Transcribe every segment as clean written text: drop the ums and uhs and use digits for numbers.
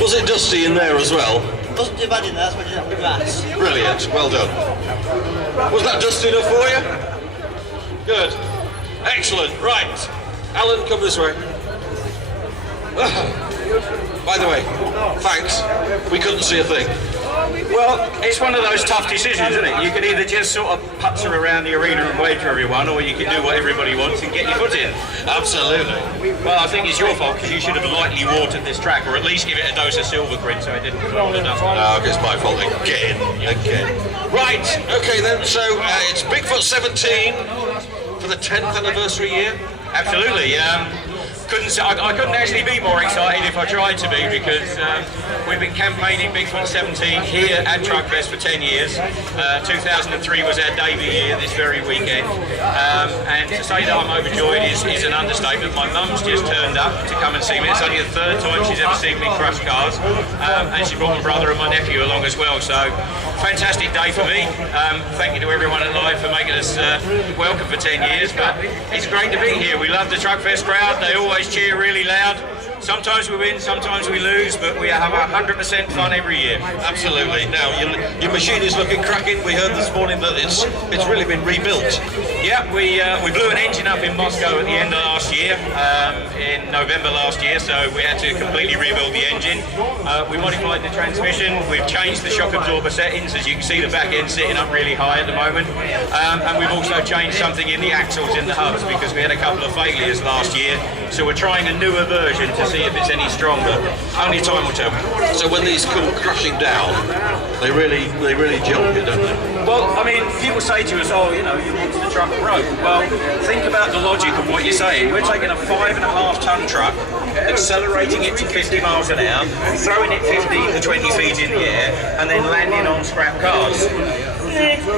Was it dusty in there as well? It wasn't too bad in there, that's why I didn't have the grass. Brilliant, well done. Was that dusty enough for you? Good. Excellent, right. Alan, come this way. By the way, thanks. We couldn't see a thing. Well, it's one of those tough decisions, isn't it? You can either just sort of putzer around the arena and wave to everyone, or you can do what everybody wants and get your foot in. Absolutely. Well, I think it's your fault, because you should have lightly watered this track, or at least give it a dose of silver grit so it didn't fall to dust. No, it's my fault again. Right, okay then, so it's Bigfoot 17 for the 10th anniversary year? Absolutely. I couldn't actually be more excited if I tried to be, because we've been campaigning Bigfoot 17 here at Truckfest for 10 years. 2003 was our debut year this very weekend. And to say that I'm overjoyed is an understatement. My mum's just turned up to come and see me. It's only the third time she's ever seen me crush cars. And she brought my brother and my nephew along as well. So, fantastic day for me. Thank you to everyone at Live for making us welcome for 10 years. But it's great to be here. We love the Truckfest crowd. They always cheer really loud. Sometimes we win, sometimes we lose, but we have 100% fun every year. Absolutely. Now, your machine is looking cracking. We heard this morning that it's really been rebuilt. Yeah, we blew an engine up in Moscow at the end of last year, in November last year, so we had to completely rebuild the engine. We modified the transmission, we've changed the shock absorber settings. As you can see, the back end sitting up really high at the moment. And we've also changed something in the axles in the hubs, because we had a couple of failures last year. So we're trying a newer version to see if it's any stronger. Only time will tell. So when these come crashing down, they really jump you, don't they? Well, I mean, people say to us, oh, you know, you want the truck broke. Well, think about the logic of what you're saying. We're taking a 5.5 ton truck, accelerating it to 50 miles an hour, throwing it 15 to 20 feet in the air, and then landing on scrap cars.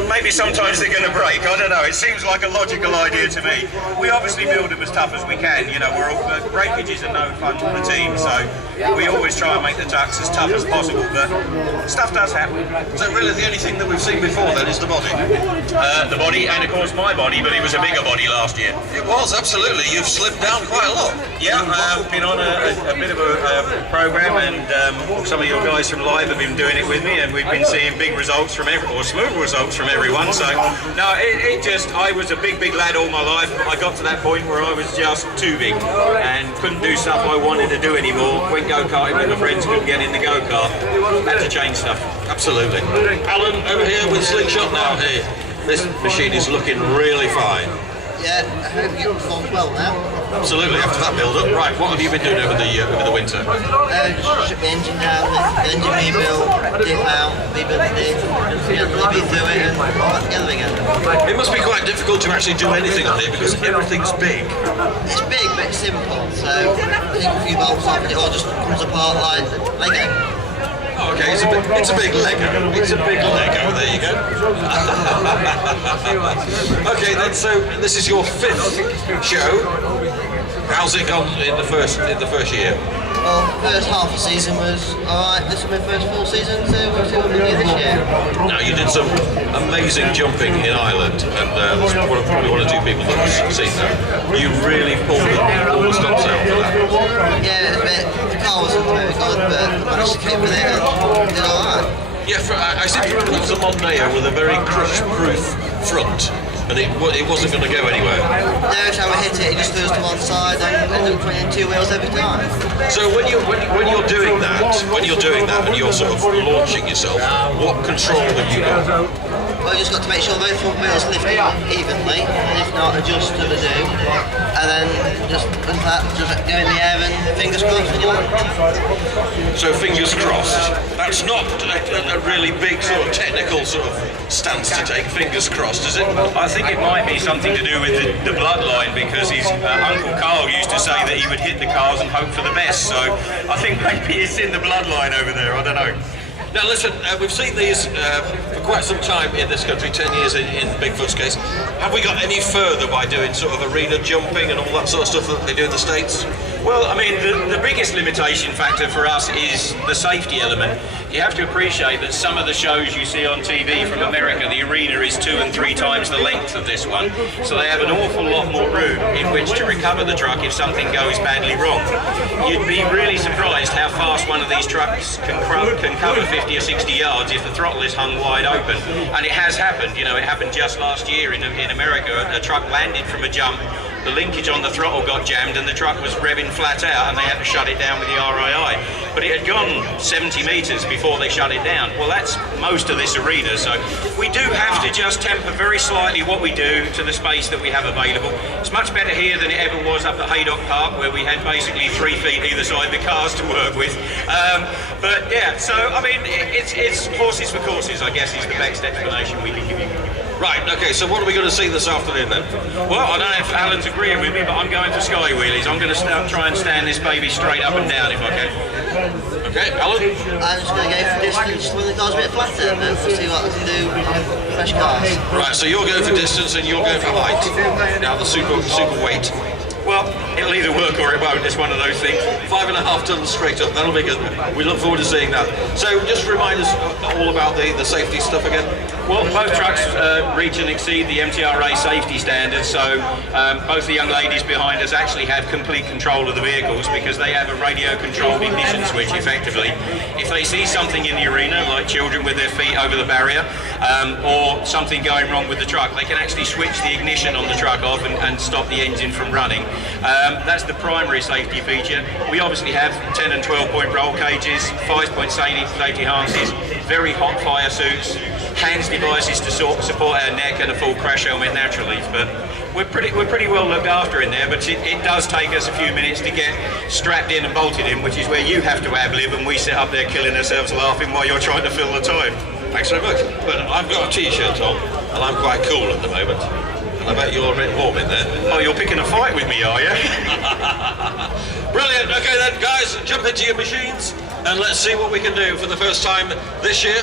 Maybe sometimes they're going to break, I don't know, it seems like a logical idea to me. We obviously build them as tough as we can, you know, breakages are no fun for the team, so we always try and make the trucks as tough as possible, but stuff does happen. So really the only thing that we've seen before then is the body? The body, and of course my body, but it was a bigger body last year. It was, absolutely. You've slipped down quite a lot. Yeah, I've been on a bit of a program, and some of your guys from Live have been doing it with me, and we've been seeing big results from smooth results from everyone. So no, I was a big lad all my life, but I got to that point where I was just too big and couldn't do stuff I wanted to do anymore. Went go-karting with my friends, couldn't get in the go-kart. Had to change stuff. Absolutely. Alan, over here with Slingshot now here. This machine is looking really fine. Yeah, I hope you performed well now. Absolutely, after that build-up. Right, what have you been doing over the winter? Just shut the engine down, the engine rebuilt, dip out, rebuilt the diff, be through it and all that together again. It must be quite difficult to actually do anything on it because everything's big. It's big but it's simple, so take a few bolts off and it all just comes apart like Lego. Oh, okay, it's a big Lego. It's a big Lego. There you go. Okay, then. So this is your 5th show. How's it gone in the first year? Well, first half of the season was alright. This will be the first full season, so we'll see what we do this year. Now, you did some amazing jumping in Ireland, and there's probably one or two people that have seen that. You really pulled all the stops out for that. Yeah, the car wasn't very good, but I managed to keep with it and did alright. Yeah, I seem to remember that was a Mondeo with a very crush-proof front, and it wasn't going to go anywhere. No, every time I hit it, it just goes to one side and ended up putting in 2 wheels every time. So when you're doing that, and you're sort of launching yourself, what control have you got? Well, you just got to make sure both front wheels lift evenly, and if not, adjust to the do, and then just go in the air and fingers crossed when you land. So fingers crossed. That's not a really big sort of technical sort of stance to take. Fingers crossed, is it? I think it might be something to do with the bloodline, because his Uncle Carl used to say that he would hit the cars and hope for the best. So I think maybe it's in the bloodline over there. I don't know. Now listen, we've seen these for quite some time in this country, 10 years in Bigfoot's case. Have we got any further by doing sort of arena jumping and all that sort of stuff that they do in the States? Well, I mean, the biggest limitation factor for us is the safety element. You have to appreciate that some of the shows you see on TV from America, the arena is 2 and 3 times the length of this one. So they have an awful lot more room in which to recover the truck if something goes badly wrong. You'd be really surprised how fast one of these trucks can cover 50 or 60 yards if the throttle is hung wide open. And it has happened. You know, it happened just last year in America. A truck landed from a jump, the linkage on the throttle got jammed, and the truck was revving flat out, and they had to shut it down with the RII. But it had gone 70 metres before they shut it down. Well, that's most of this arena, so we do have to just temper very slightly what we do to the space that we have available. It's much better here than it ever was up at Haydock Park, where we had basically 3 feet either side of the cars to work with. But yeah, so I mean, it's horses for courses, I guess, is the best explanation we can give you. Right, okay, so what are we going to see this afternoon then? Well, I don't know if Alan's agreeing with me, but I'm going for sky wheelies. I'm going to try and stand this baby straight up and down if I can. Okay, Alan? I'm just going to go for distance when the car's a bit flatter and we'll see what I can do on fresh cars. Right, so you're going for distance and you're going for height. Now the super weight. Well, it'll either work or it won't. It's one of those things. 5.5 tons straight up, that'll be good. We look forward to seeing that. So just remind us all about the safety stuff again. Well, both trucks reach and exceed the MTRA safety standards, so both the young ladies behind us actually have complete control of the vehicles because they have a radio-controlled ignition switch, effectively. If they see something in the arena, like children with their feet over the barrier, or something going wrong with the truck, they can actually switch the ignition on the truck off and stop the engine from running. That's the primary safety feature. We obviously have 10 and 12-point roll cages, 5-point safety harnesses, very hot fire suits, hands devices to support our neck, and a full crash helmet naturally. But we're pretty well looked after in there, but it does take us a few minutes to get strapped in and bolted in, which is where you have to ad-lib and we sit up there killing ourselves laughing while you're trying to fill the time. Thanks very much. But I've got a t-shirt on and I'm quite cool at the moment. And I bet you're a bit warm in there. Oh, you're picking a fight with me, are you? Brilliant. Okay then, guys, jump into your machines and let's see what we can do for the first time this year.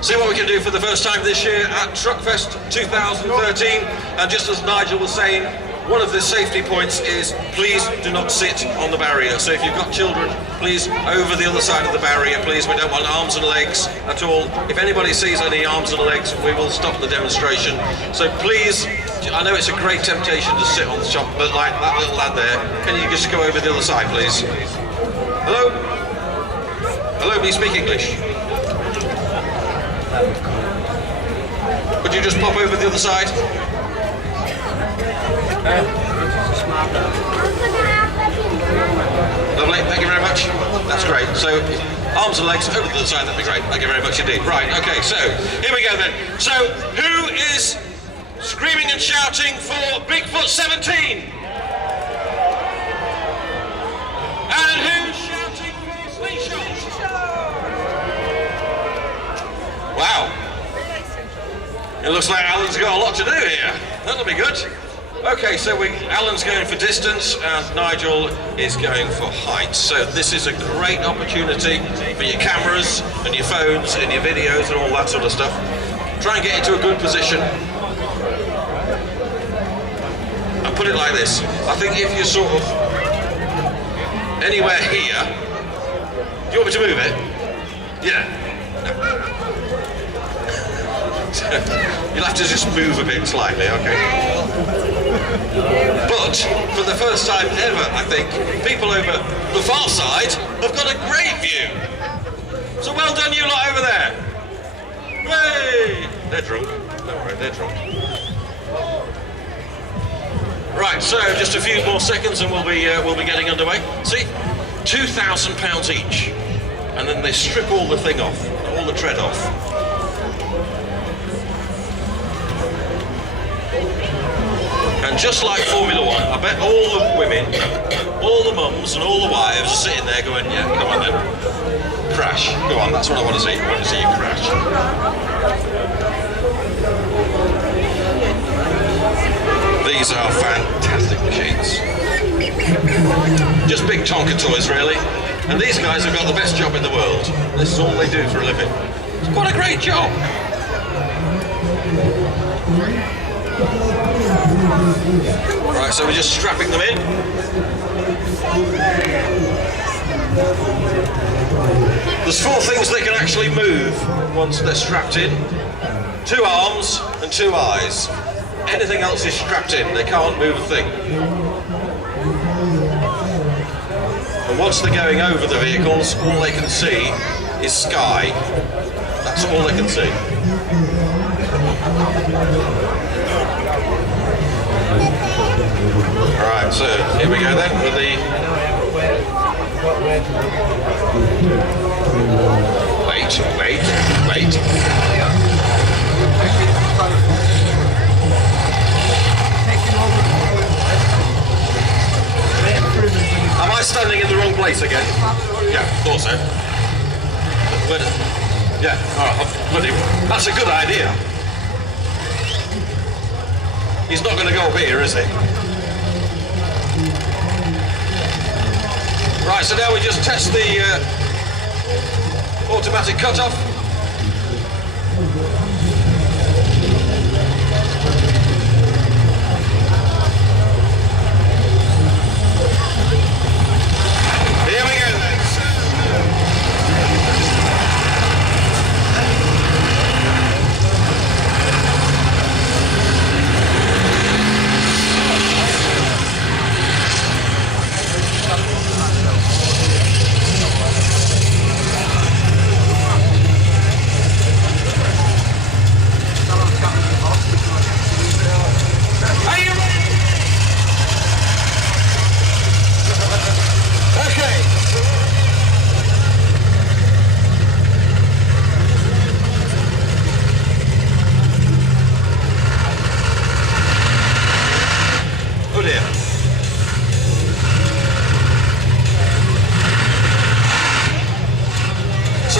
See what we can do for the first time this year at Truckfest 2013. And just as Nigel was saying, one of the safety points is please do not sit on the barrier. So if you've got children, please over the other side of the barrier, please. We don't want arms and legs at all. If anybody sees any arms and legs, we will stop the demonstration. So please, I know it's a great temptation to sit on the top, but like that little lad there, can you just go over the other side, please? Hello? Hello, do you speak English? Could you just pop over the other side? Lovely, thank you very much. That's great. So, arms and legs over to the side, that'd be great. Thank you very much indeed. Right, okay, so, here we go then. So, who is screaming and shouting for Bigfoot 17? And who's shouting for Slingshot? Wow. It looks like Alan's got a lot to do here. That'll be good. Okay, so Alan's going for distance and Nigel is going for height. So this is a great opportunity for your cameras and your phones and your videos and all that sort of stuff. Try and get into a good position. And put it like this. I think if you're sort of anywhere here, do you want me to move it? Yeah. You'll have to just move a bit slightly, okay? But for the first time ever, I think, people over the far side have got a great view. So well done you lot over there. Hooray! They're drunk. Don't worry, they're drunk. Right, so just a few more seconds and we'll be getting underway. See, £2,000 each. And then they strip all the thing off, all the tread off. And just like Formula One, I bet all the women, all the mums and all the wives are sitting there going, yeah, come on then. Crash. Go on, that's what I want to see. I want to see you crash. These are fantastic machines. Just big Tonka toys, really. And these guys have got the best job in the world. This is all they do for a living. It's quite a great job. Right, so we're just strapping them in. There's 4 things they can actually move once they're strapped in. 2 arms and 2 eyes. Anything else is strapped in, they can't move a thing. And And once they're going over the vehicles, all they can see is sky. That's all they can see. Alright, so here we go then with the... Wait. Am I standing in the wrong place again? Yeah, thought so. Yeah, oh, bloody, that's a good idea. He's not going to go up here, is he? Right, so now we just test the automatic cut-off. Here we go then.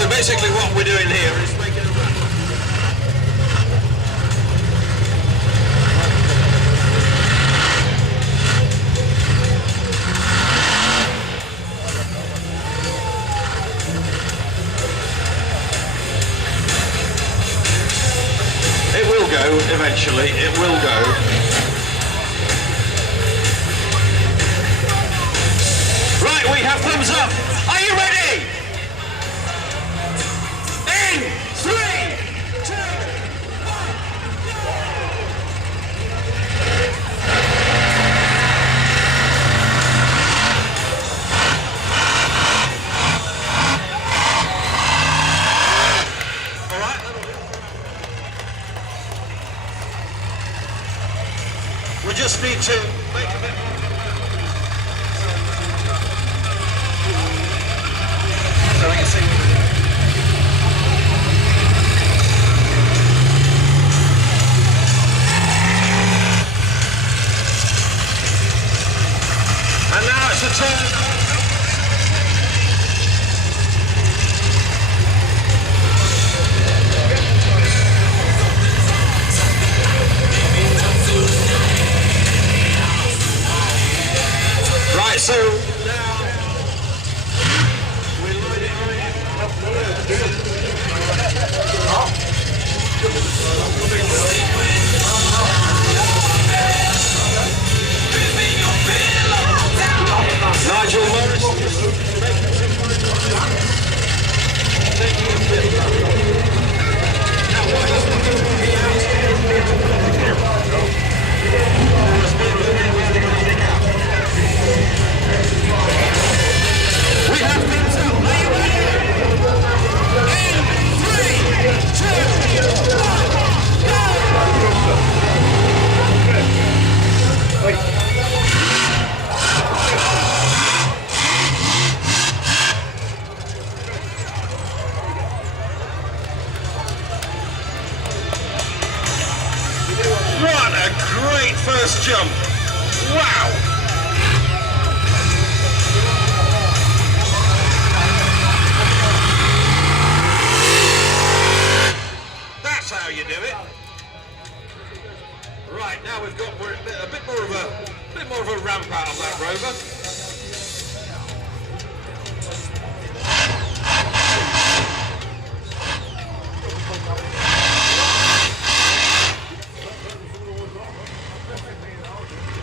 Basically what we're doing here is making a run. It will go eventually, it will go. Right, we have thumbs up. Are you ready? 3, 2, 1, all right. We just need to make a bit more. So we can see. And now it's a turn. Right, so now we load it Nigel Morris. We have been told. Are you ready? In 3, 2, 1, go! What a great first jump! Wow! That's how you do it. Right, now we've got a bit more of a ramp out of that rover.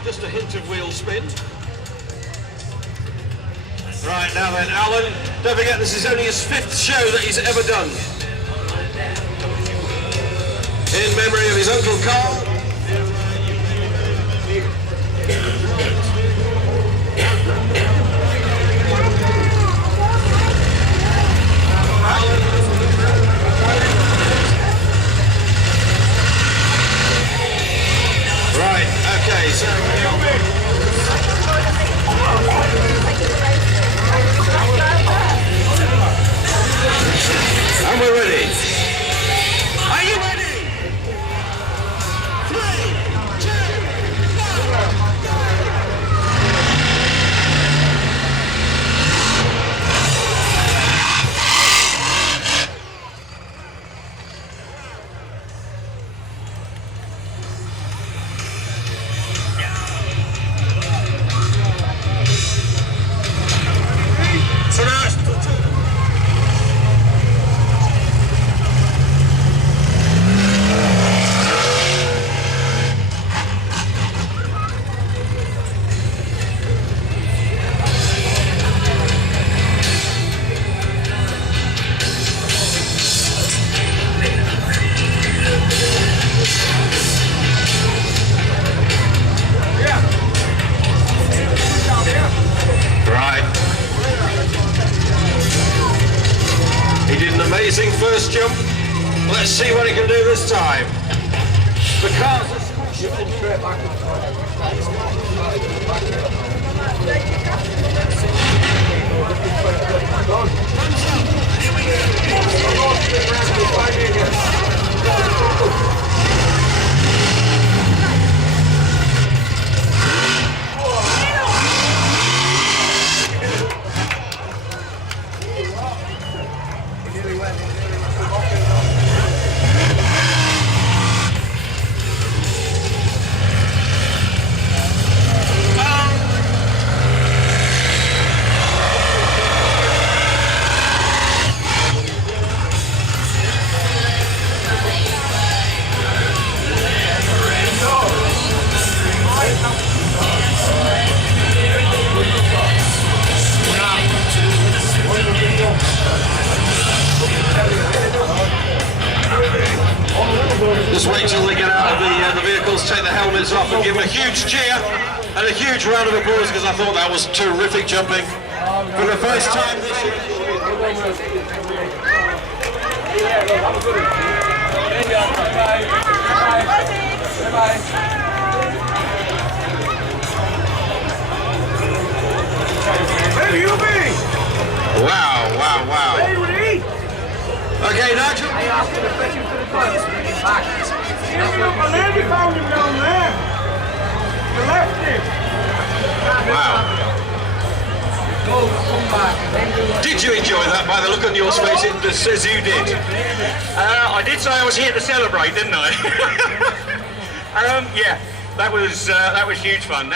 Just a hint of wheel spin. Right, now then, Alan, don't forget this is only his 5th show that he's ever done. In memory of his Uncle Carl. amazing first jump. Let's see what he can do this time. The cars are just wait till they get out of the vehicles, take the helmets off and give them a huge cheer and a huge round of applause, because I thought that was terrific jumping for the first time this year. Where you be? Wow, wow, wow. Hey, Woody! Okay, Nigel. I asked him a question for the club. Back. I nearly found him down there. You left him. Wow. Go, come back. Did you enjoy that? By the look on your face, it says you did. I did say I was here to celebrate, didn't I? Yeah, that was huge fun.